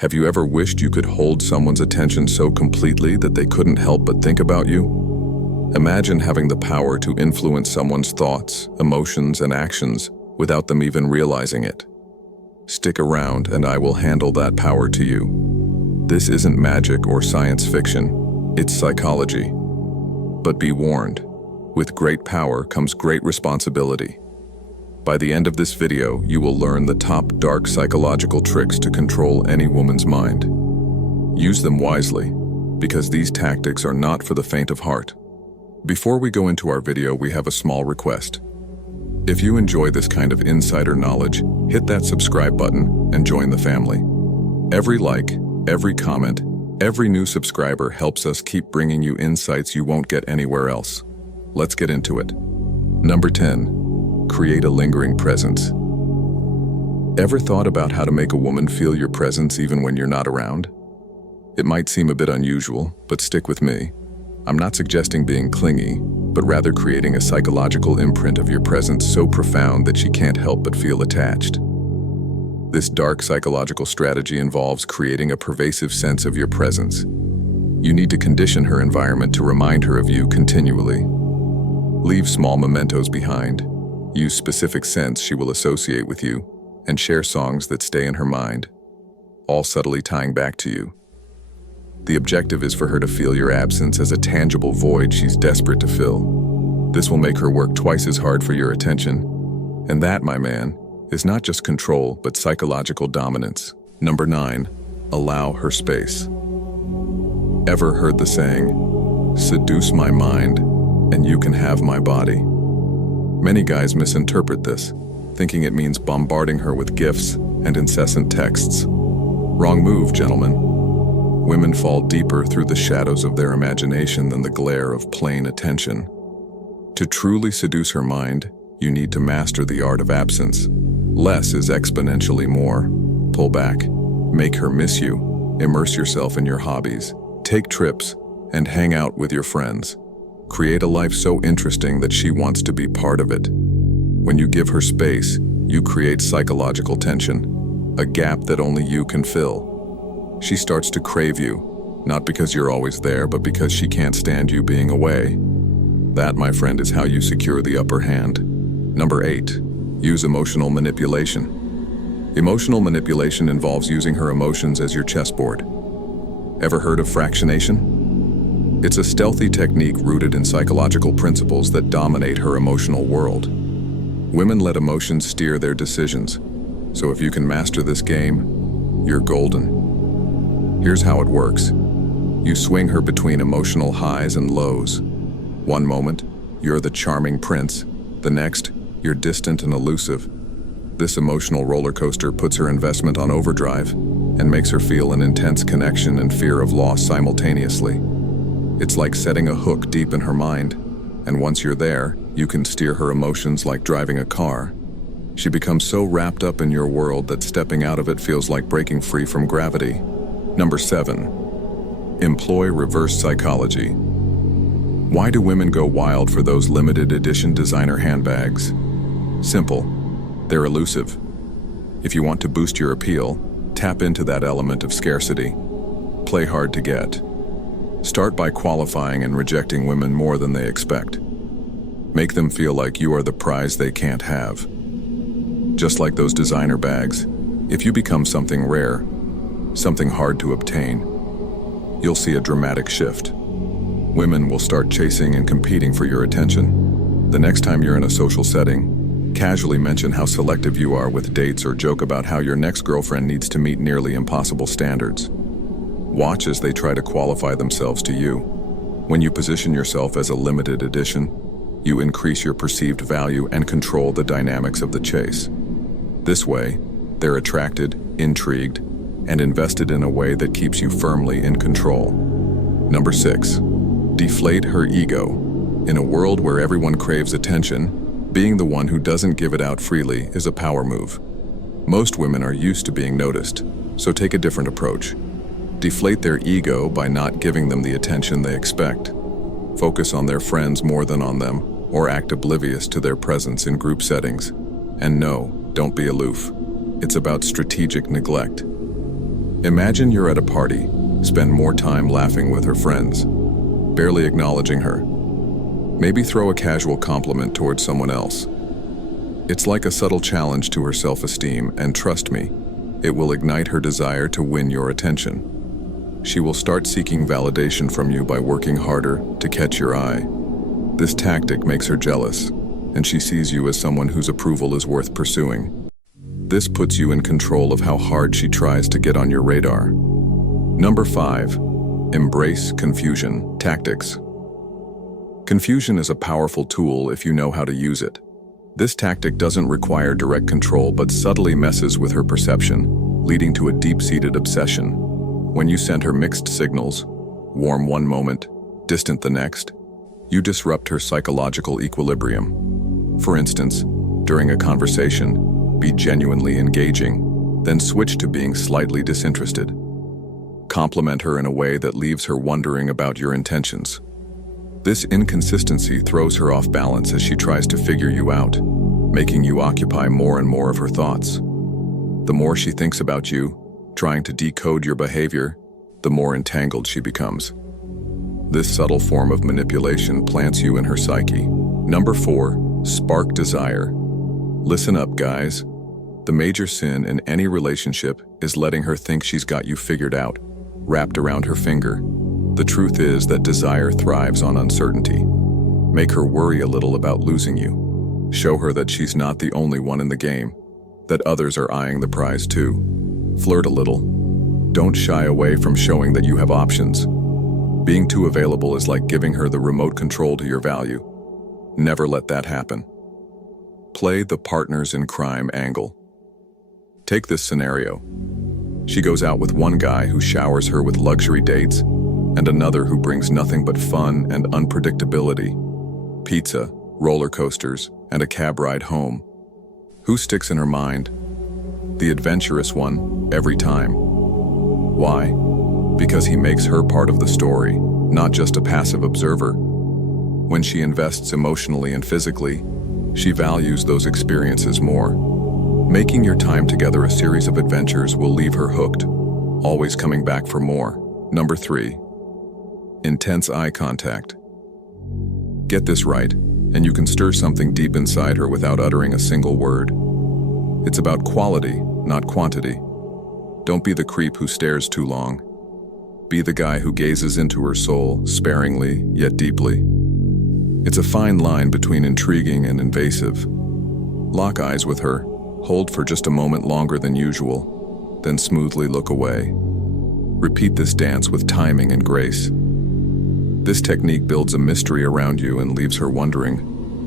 Have you ever wished you could hold someone's attention so completely that they couldn't help but think about you? Imagine having the power to influence someone's thoughts, emotions, and actions without them even realizing it. Stick around and I will handle that power to you. This isn't magic or science fiction, it's psychology. But be warned, with great power comes great responsibility. By the end of this video, you will learn the top dark psychological tricks to control any woman's mind. Use them wisely, because these tactics are not for the faint of heart. Before we go into our video, we have a small request. If you enjoy this kind of insider knowledge, hit that subscribe button and join the family. Every like, every comment, every new subscriber helps us keep bringing you insights you won't get anywhere else. Let's get into it. Number 10. Create a lingering presence. Ever thought about how to make a woman feel your presence even when you're not around? It might seem a bit unusual, but stick with me. I'm not suggesting being clingy, but rather creating a psychological imprint of your presence so profound that she can't help but feel attached. This dark psychological strategy involves creating a pervasive sense of your presence. You need to condition her environment to remind her of you continually. Leave small mementos behind. Use specific scents she will associate with you, and share songs that stay in her mind, all subtly tying back to you. The objective is for her to feel your absence as a tangible void she's desperate to fill. This will make her work twice as hard for your attention. And that, my man, is not just control, but psychological dominance. Number 9. Allow her space. Ever heard the saying, "Seduce my mind, and you can have my body"? Many guys misinterpret this, thinking it means bombarding her with gifts and incessant texts. Wrong move, gentlemen. Women fall deeper through the shadows of their imagination than the glare of plain attention. To truly seduce her mind, you need to master the art of absence. Less is exponentially more. Pull back, make her miss you, immerse yourself in your hobbies, take trips, and hang out with your friends. Create a life so interesting that she wants to be part of it. When you give her space, you create psychological tension, a gap that only you can fill. She starts to crave you, not because you're always there, but because she can't stand you being away. That, my friend, is how you secure the upper hand. Number 8. Use emotional manipulation. Emotional manipulation involves using her emotions as your chessboard. Ever heard of fractionation? It's a stealthy technique rooted in psychological principles that dominate her emotional world. Women let emotions steer their decisions, so if you can master this game, you're golden. Here's how it works. You swing her between emotional highs and lows. One moment, you're the charming prince. The next, you're distant and elusive. This emotional roller coaster puts her investment on overdrive and makes her feel an intense connection and fear of loss simultaneously. It's like setting a hook deep in her mind, and once you're there, you can steer her emotions like driving a car. She becomes so wrapped up in your world that stepping out of it feels like breaking free from gravity. Number 7. Employ reverse psychology. Why do women go wild for those limited edition designer handbags? Simple. They're elusive. If you want to boost your appeal, tap into that element of scarcity. Play hard to get. Start by qualifying and rejecting women more than they expect. Make them feel like you are the prize they can't have. Just like those designer bags, if you become something rare, something hard to obtain, you'll see a dramatic shift. Women will start chasing and competing for your attention. The next time you're in a social setting, casually mention how selective you are with dates or joke about how your next girlfriend needs to meet nearly impossible standards. Watch as they try to qualify themselves to you. When you position yourself as a limited edition, you increase your perceived value and control the dynamics of the chase. This way, they're attracted, intrigued, and invested in a way that keeps you firmly in control. Number 6. Deflate her ego. In a world where everyone craves attention, being the one who doesn't give it out freely is a power move. Most women are used to being noticed, so take a different approach. Deflate their ego by not giving them the attention they expect. Focus on their friends more than on them, or act oblivious to their presence in group settings. And no, don't be aloof. It's about strategic neglect. Imagine you're at a party, spend more time laughing with her friends, barely acknowledging her. Maybe throw a casual compliment towards someone else. It's like a subtle challenge to her self-esteem, and trust me, it will ignite her desire to win your attention. She will start seeking validation from you by working harder to catch your eye. This tactic makes her jealous, and she sees you as someone whose approval is worth pursuing. This puts you in control of how hard she tries to get on your radar. Number 5. Embrace confusion tactics. Confusion is a powerful tool if you know how to use it. This tactic doesn't require direct control but subtly messes with her perception, leading to a deep-seated obsession. When you send her mixed signals, warm one moment, distant the next, you disrupt her psychological equilibrium. For instance, during a conversation, be genuinely engaging, then switch to being slightly disinterested. Compliment her in a way that leaves her wondering about your intentions. This inconsistency throws her off balance as she tries to figure you out, making you occupy more and more of her thoughts. The more she thinks about you, trying to decode your behavior, the more entangled she becomes. This subtle form of manipulation plants you in her psyche. Number 4. Spark desire. Listen up, guys. The major sin in any relationship is letting her think she's got you figured out, wrapped around her finger. The truth is that desire thrives on uncertainty. Make her worry a little about losing you. Show her that she's not the only one in the game, that others are eyeing the prize too. Flirt a little. Don't shy away from showing that you have options. Being too available is like giving her the remote control to your value. Never let that happen. Play the partners in crime angle. Take this scenario. She goes out with one guy who showers her with luxury dates, and another who brings nothing but fun and unpredictability. Pizza, roller coasters, and a cab ride home. Who sticks in her mind? The adventurous one, every time. Why? Because he makes her part of the story, not just a passive observer. When she invests emotionally and physically, she values those experiences more. Making your time together a series of adventures will leave her hooked, always coming back for more. Number 3. Intense eye contact. Get this right, and you can stir something deep inside her without uttering a single word. It's about quality, not quantity. Don't be the creep who stares too long. Be the guy who gazes into her soul, sparingly yet deeply. It's a fine line between intriguing and invasive. Lock eyes with her, hold for just a moment longer than usual, then smoothly look away. Repeat this dance with timing and grace. This technique builds a mystery around you and leaves her wondering,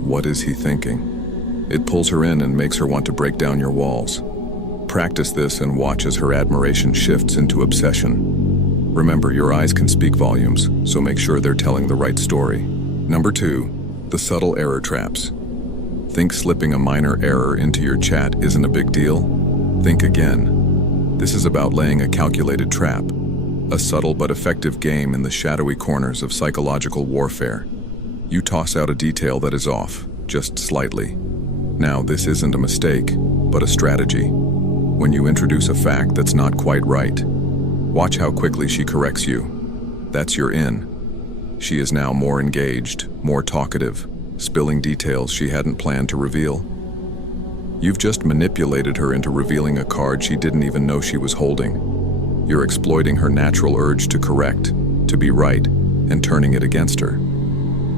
what is he thinking? It pulls her in and makes her want to break down your walls. Practice this and watch as her admiration shifts into obsession. Remember, your eyes can speak volumes, so make sure they're telling the right story. Number 2, the subtle error traps. Think slipping a minor error into your chat isn't a big deal? Think again. This is about laying a calculated trap. A subtle but effective game in the shadowy corners of psychological warfare. You toss out a detail that is off, just slightly. Now, this isn't a mistake, but a strategy. When you introduce a fact that's not quite right, watch how quickly she corrects you. That's your in. She is now more engaged, more talkative, spilling details she hadn't planned to reveal. You've just manipulated her into revealing a card she didn't even know she was holding. You're exploiting her natural urge to correct, to be right, and turning it against her.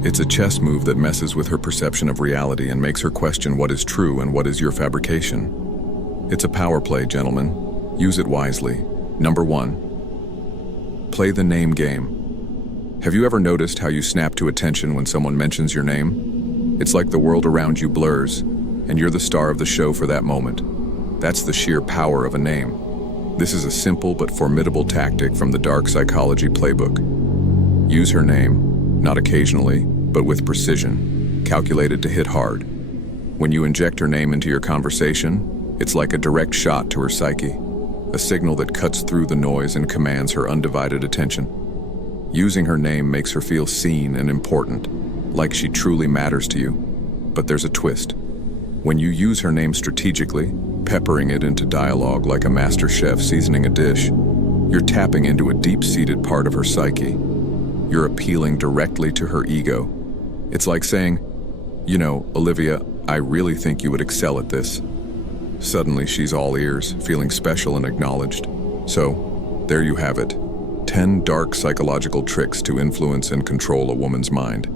It's a chess move that messes with her perception of reality and makes her question what is true and what is your fabrication. It's a power play, gentlemen. Use it wisely. Number 1. Play the name game. Have you ever noticed how you snap to attention when someone mentions your name? It's like the world around you blurs, and you're the star of the show for that moment. That's the sheer power of a name. This is a simple but formidable tactic from the dark psychology playbook. Use her name, not occasionally, but with precision, calculated to hit hard. When you inject her name into your conversation, it's like a direct shot to her psyche, a signal that cuts through the noise and commands her undivided attention. Using her name makes her feel seen and important, like she truly matters to you. But there's a twist. When you use her name strategically, peppering it into dialogue like a master chef seasoning a dish, You're tapping into a deep-seated part of her psyche. You're appealing directly to her ego. It's like saying, "You know, Olivia, I really think you would excel at this." Suddenly, she's all ears, feeling special and acknowledged. So, there you have it. 10 dark psychological tricks to influence and control a woman's mind.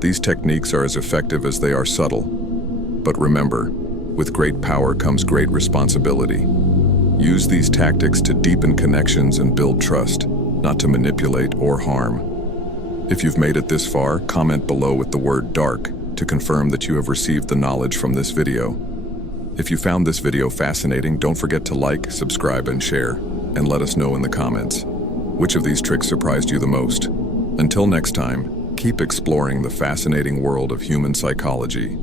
These techniques are as effective as they are subtle. But remember, with great power comes great responsibility. Use these tactics to deepen connections and build trust, not to manipulate or harm. If you've made it this far, comment below with the word dark to confirm that you have received the knowledge from this video. If you found this video fascinating, don't forget to like, subscribe, and share, and let us know in the comments. Which of these tricks surprised you the most? Until next time, keep exploring the fascinating world of human psychology.